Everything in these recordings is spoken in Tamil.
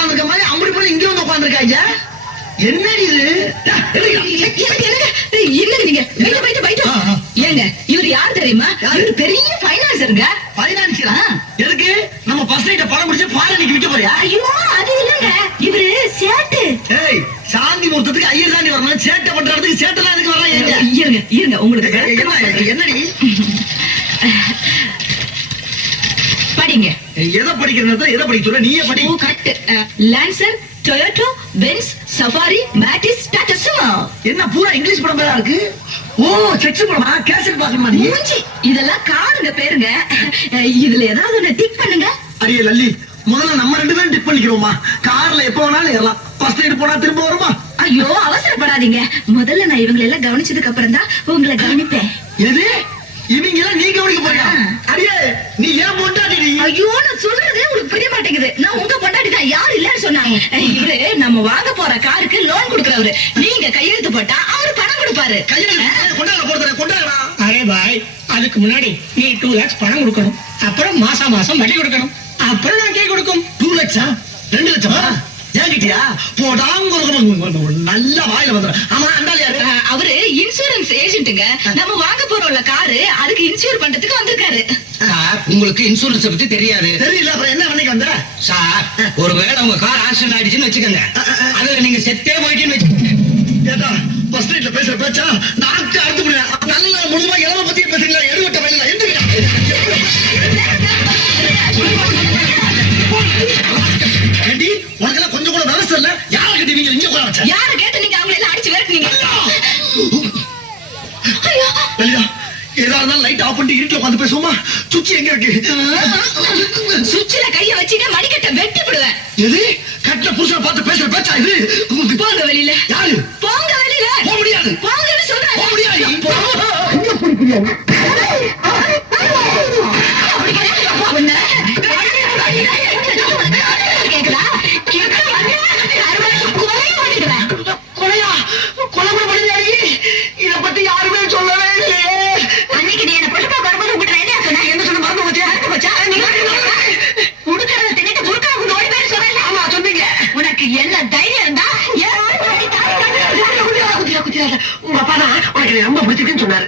உட்கார்ந்துருக்க மாதிரி அப்படி போல இங்க வந்து உட்கார்ந்துருக்காங்க. என்னடி இது? என்னங்க நீங்க ஏங்க இவர் யார் தெரியுமா? இவர் பெரிய பைனான்சருங்க. பைனான்சியரா? எதுக்கு? நம்ம ஃபர்ஸ்ட் நைட்ட பணம் முடிச்சு ஃபாரினுக்கு விக்க போறியா? ஐயோ அது இல்லங்க, இவரு சேட்டு. ஏய், சாந்தி முகூர்த்தத்துக்கு ஐயர் தாண்டி வரணும். சேட்டை பண்றதுக்கு சேட்டெல்லாம் எதுக்கு வரலாம்? இருங்க உங்களுக்கு என்னடி படிங்க. எதை படிக்கிறத எதை படிக்க சொல்ற? நீயே படி. Correct. Lancer, Toyota, Benz, Safari, Matiz, Tata Sumo. என்ன பூரா இங்கிலீஷ் படம் பேரா இருக்கு? ஓ, செக்ஸ் படமா? கேசட் பாக்கணுமா நீ? இதெல்லாம் காருங்க பேருங்க. இதுல ஏதாவது ஒண்ணு டிக் பண்ணுங்க. அடியே லல்லி, முதல்ல நம்ம 2 பேரும் டிக் பண்ணிக்கிறோமா? கார்ல எப்ப வேணாலும் ஏறலாம். ஃபர்ஸ்ட் ரைடு போனா திரும்ப வருமா? ஐயோ அவசரப்படாதீங்க. முதல்ல நான் இவங்களை எல்லாம் கவனிச்சதுக்கு அப்புறம் தான் உங்களை கவனிப்பேன். எது? இவங்க எல்லாம் நீ கவனிக்க போறியா? அடியே, நீ ஏன் பொண்டாட்டி? ஐயோ நான் சொல்றதே உங்களுக்கு புரிய மாட்டேங்குது. நான் உங்க பொண்டாட்டி தான். யார் இல்லன்னு சொன்னாங்க? இவரு நம்ம வாங்க போற காருக்கு லோன் கொடுக்கறவரு. நீங்க கையெழுத்து போட்டா அவரு பணம் கொடுப்பாரு. கையெழுத்து கொண்டாடா. அரே பாய், அதுக்கு முன்னாடி நீ 2 lakhs பணம் கொடுக்கணும். அப்புறம் மாசம் வட்டி கொடுக்கணும். அப்புறம் நான் கை கொடுக்கும். 2 லட்சம் 2 லட்சமா? ஏங்கிட்டியா? போடாங்க நல்ல வாயில வந்துடும். ஆமா, அண்டாள் யாரு? அவரு இன்சூரன்ஸ் ஏஜென்ட்டுங்க. நம்ம வாங்க போறோம்ல காரு, அதுக்கு இன்சூர் பண்றதுக்கு வந்திருக்காரு. சார், உங்களுக்கு இன்சூரன்ஸ் பத்தி தெரியாது. தெரியல, அப்புறம் என்ன பண்ணிக்க வந்த? சார், ஒருவேளை உங்க கார் ஆக்சிடென்ட் ஆயிடுச்சுன்னு வச்சுக்கோங்க, அதுல நீங்க செத்தே போயிட்டீன்னு வச்சுக்கோங்க. ஏதா ஃபர்ஸ்ட் நைட்ல பேசுற பேச்சா நாக்கு அறுத்து முடியும். நல்ல முழுமா இளவ பத்தி பேசுறீங்களா? எடுவட்ட வயல எந்திரிடா. ஏண்டி, உனக்கெல்லாம் கொஞ்சம் கூட விவசாயம் இல்ல? யாரை கிட்ட நீங்க இங்க கூட வச்சா? யாரை கேட்டு நீங்க அவங்களை எல்லாம் அடிச்சு விரட்டுனீங்க? லலிதா, ஏதாவது லைட் ஆஃப் பண்ணிட்டு இருட்டுல உட்காந்து பேசுவோமா? சுச்சி எங்க இருக்கு? சுவிட்ச்ல கைய வச்சுட்டு மணிக்கட்ட வெட்டி விடுவேன். எது? கட்டில புருஷனை பார்த்து பேசுற பேச்சா இது? போங்க வெளியில. யாரு? போங்க வெளியில. போக முடியாது. போங்கன்னு சொல்றேன். போக முடியாது. கேக்குதா? கொலையா? கொலை கூட பண்ணியாடி? இத பத்தி யாருமே சொல்லவே இல்லையே. அன்னைக்கு நீ என்ன புஷ்பா வரும்போது உங்ககிட்ட நான் என்ன சொன்னேன்? என்ன சொன்ன? மறந்து போச்சு. மறந்து போச்சா? நீங்க குடுக்கறத தின்னுட்டு குறுக்கா வந்து ஓடி போய் சொல்றேன். ஆமா, சொன்னீங்க. உனக்கு என்ன தைரியம் இருந்தா உங்க அப்பா தான் உனக்கு என்னை ரொம்ப பிடிச்சிருக்குன்னு சொன்னாரு.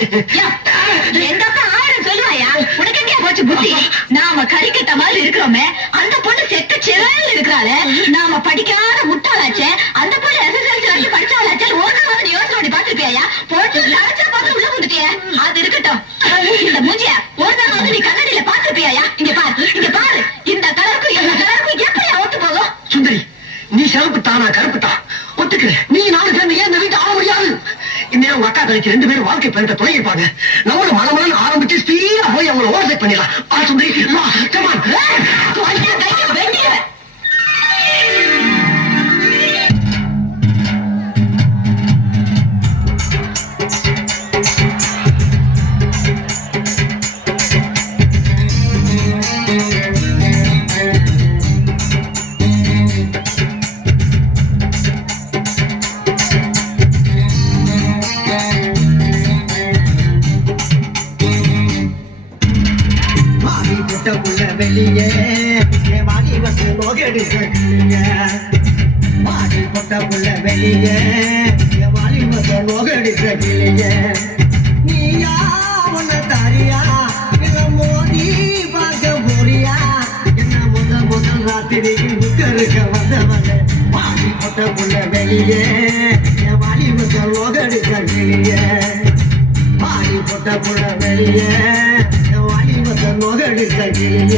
எங்க அப்பா 1000 சொல்லுவாயா? உனக்கு எங்க போச்சு புத்தி? நாம கறிக்கட்ட மாதிரி இருக்கிறோமே, அந்த பொண்ணு செக்க செவல் இருக்கிறாளே. நாம படிக்காத முட்டாளாச்சே, அந்த பொண்ணு SSLC வரைக்கும் படிச்சாளாச்சே. ஒரு நாள் நீ யோசனை பண்ணி பாத்துருப்பியா? போட்டு அரைச்சா பார்த்து உள்ள வந்துட்டிய. அது இருக்கட்டும். இந்த மூஞ்சிய ஒரு நாள் வந்து நீ கண்ணாடியில பாத்துருப்பியா? இங்க பாரு, இங்க பாரு. இந்த கலருக்கும் இந்த கலருக்கும் எப்படி ஒத்து போகும்? சுந்தரி, நீ சிறப்பு தானா கருப்பு தான் ஒத்துக்கிறேன். நீ நாலு சேர்ந்து ஏன் இந்த வீட்டு ஆக முடியாது? இன்னும் உங்க அக்கா தனிக்கு 2 பேரும் வாழ்க்கை பயணத்தை தொடங்கிருப்பாங்க. நம்மளும் மனமலன்னு ஆரம்பிச்சு ஸ்பீடா போய் அவங்களை ஓவர்டேக் பண்ணிடலாம். ஆ சுந்தரி, கமான். வெளியே வாடி வந்து நோகடிக்க வாடி பொட்ட புள்ள வெளியே வாடி வந்து நோகடிக்க நீயா உன்ன தாரியா இல்ல மோதி பார்க்க போறியா? என்ன முதல் ராத்திரி புக்கருக்க வந்தவங்க வாடி பொட்ட புள்ள வெளியே வாடி வந்து நோகடிக்க வாடி பொட்ட புள்ள வெளியே மோகடி தகிலிய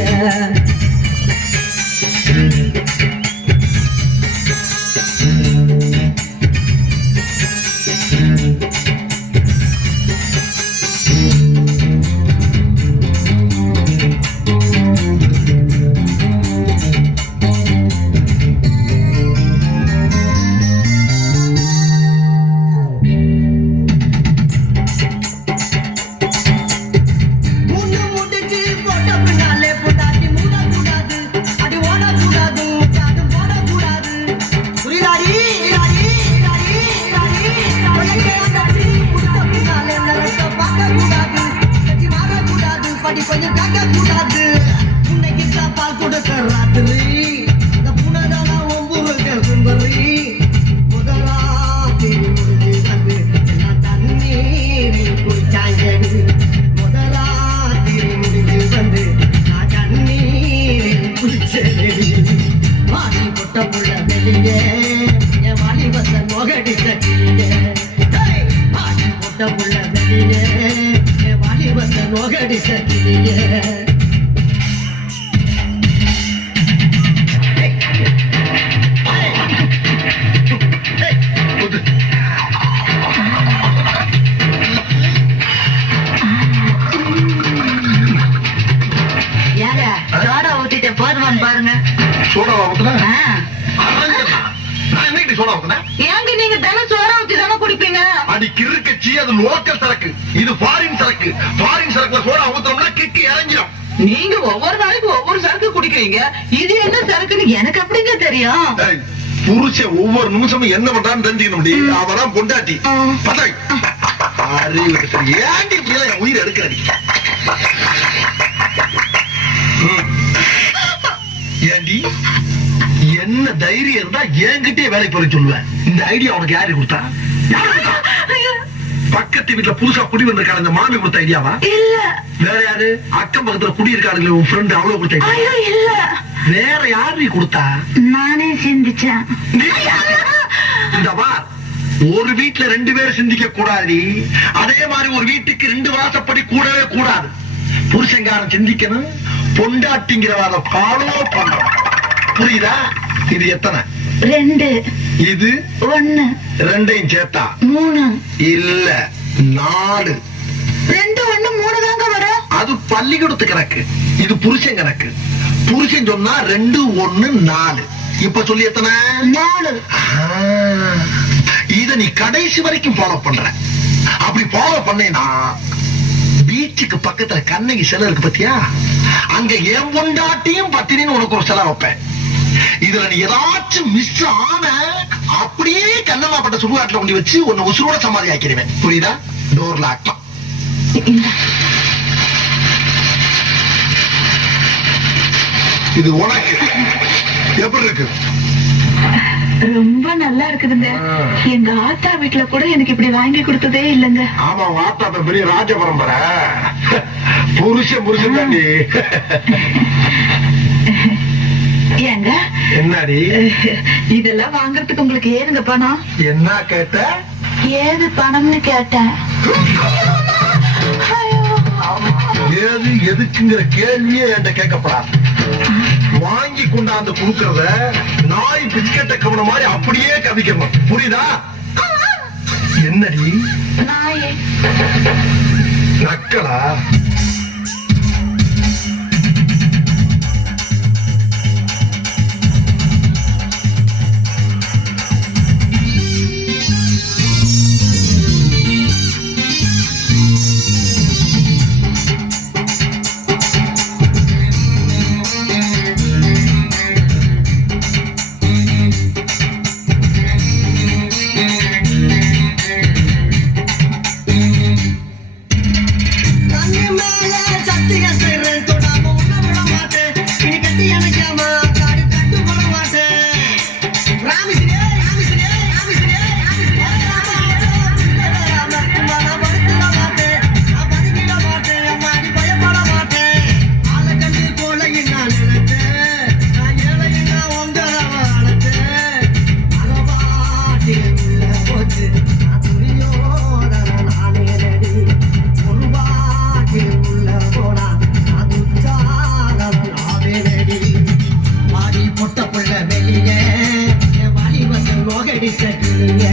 கொஞ்சம் கேட்க கூடாது. இன்னைக்கு பால் கொடுக்க ராத்திரி இந்த புனதான முட்டை புள்ள வெளியே என் வாலிபத்தை நோகடிச்ச கிளியே பாடி முட்டை புள்ள வெளியே என் வாலிபத்தை நோகடிச்ச கிளியே ஏங்க சோடா ஊத்திட்டு போதுமான்னு பாருங்க சோடாவா ஊத்துனா? ஆ. நான் என்னைக்கு சோடா ஊத்துனேன்? ஏங்க நீங்க தினம் சோடா ஊத்தி தானே குடிப்பீங்க அடி கிறுக்கச்சி, அது லோக்கல் சரக்கு, இது ஃபாரின் சரக்கு. ஃபாரின் சரக்குல சோடா ஊத்துறோம்னா கிக்கு இறங்கிடும். நீங்க ஒவ்வொரு நாளைக்கு ஒவ்வொரு சரக்கு குடிக்கிறீங்க இது என்ன சரக்குன்னு எனக்கு அப்படிங்க தெரியும் ஏய், புருஷன் ஒவ்வொரு நிமிஷமும் என்ன பண்றான்னு தெரிஞ்சுக்கணும். அவதான் பொண்டாட்டி. பதை. அறிவு சரி. ஏன்டி இப்படி எல்லாம் என் உயிரை எடுக்கிறடி? ஏண்டி என்ன தைரியம் இருந்தா என்கிட்டயே வேலை போற சொல்லுவேன். இந்த ஐடியா உனக்கு யாரு கொடுத்தா? யாரு கொடுத்தா? பக்கத்து வீட்டுல புதுசா குடி வந்திருக்காங்க, இந்த மாமி கொடுத்த ஐடியாவா? இல்ல வேற யாரு? அக்கம் பக்கத்துல குடி இருக்காருங்களே உன் ஃப்ரெண்ட், அவ்வளவு கொடுத்த ஐடியா? ஐயோ இல்ல வேற யாரு நீ கொடுத்தா? நானே சிந்திச்சேன் இந்த பார், ஒரு வீட்டுல 2 பேர் சிந்திக்க கூடாது. அதே மாதிரி ஒரு வீட்டுக்கு 2 வாசப்படி கூடவே கூடாது. புருஷங்காரன் சிந்திக்கணும், பொண்டாட்டிங்கிறத ஃபாலோ பண்ணணும். புரியுதா? இது எத்தனை? 2 இது 1 2ஐயும் சேர்த்தா 3 இல்ல 4. 2 1 3 தாங்க வரும் அது பள்ளிக்கூடத்து கணக்கு, இது புருஷன் கணக்கு. புருஷன் சொன்னா 2 1 4. இப்ப சொல்லி எத்தனை? 4 இத நீ கடைசி வரைக்கும் ஃபாலோ பண்ற. அப்படி ஃபாலோ பண்ணேனா பீச்சுக்கு பக்கத்துல கண்ணகி சிலை இருக்கு பத்தியா, அங்க என் பொண்டாட்டியும் பத்தினின்னு உனக்கு ஒரு சிலை வைப்பேன். இதுல நீ ஏதாச்சும் மிஸ் ஆன அப்படியே கண்ணம்மாப்பட்ட சுடுகாட்டுல கொண்டு வச்சு உன்னை உசுரோட சமாதி ஆக்கிடுவேன். புரியுதா? டோர்ல ஆக்கலாம். இது உனக்கு எப்படி இருக்கு? ரொம்ப நல்லா இருக்குதுங்க எங்க ஆத்தா வீட்டுல கூட எனக்கு இப்படி வாங்கி கொடுத்ததே இல்லைங்க ஆமா, வாத்தா பெரிய ராஜ பரம்பரை. புருஷன் தாண்டி. ஏங்க என்னடி இதெல்லாம் வாங்குறதுக்கு உங்களுக்கு ஏதுங்க பணம்? என்ன கேட்ட? ஏது பணம்னு கேட்டேன் ஏது எதுக்குங்கிற கேள்வியே என்கிட்ட கேட்கப்படாது. வாங்கி கொண்டாந்து கொடுக்கறத நாய் பிஸ்கெட்டை கவன மாதிரி அப்படியே கவிக்கணும். புரியுதா? என்னடி நாயே நக்கலா? வெளியே வாலிபத்தை நோகடிச்ச கிளியே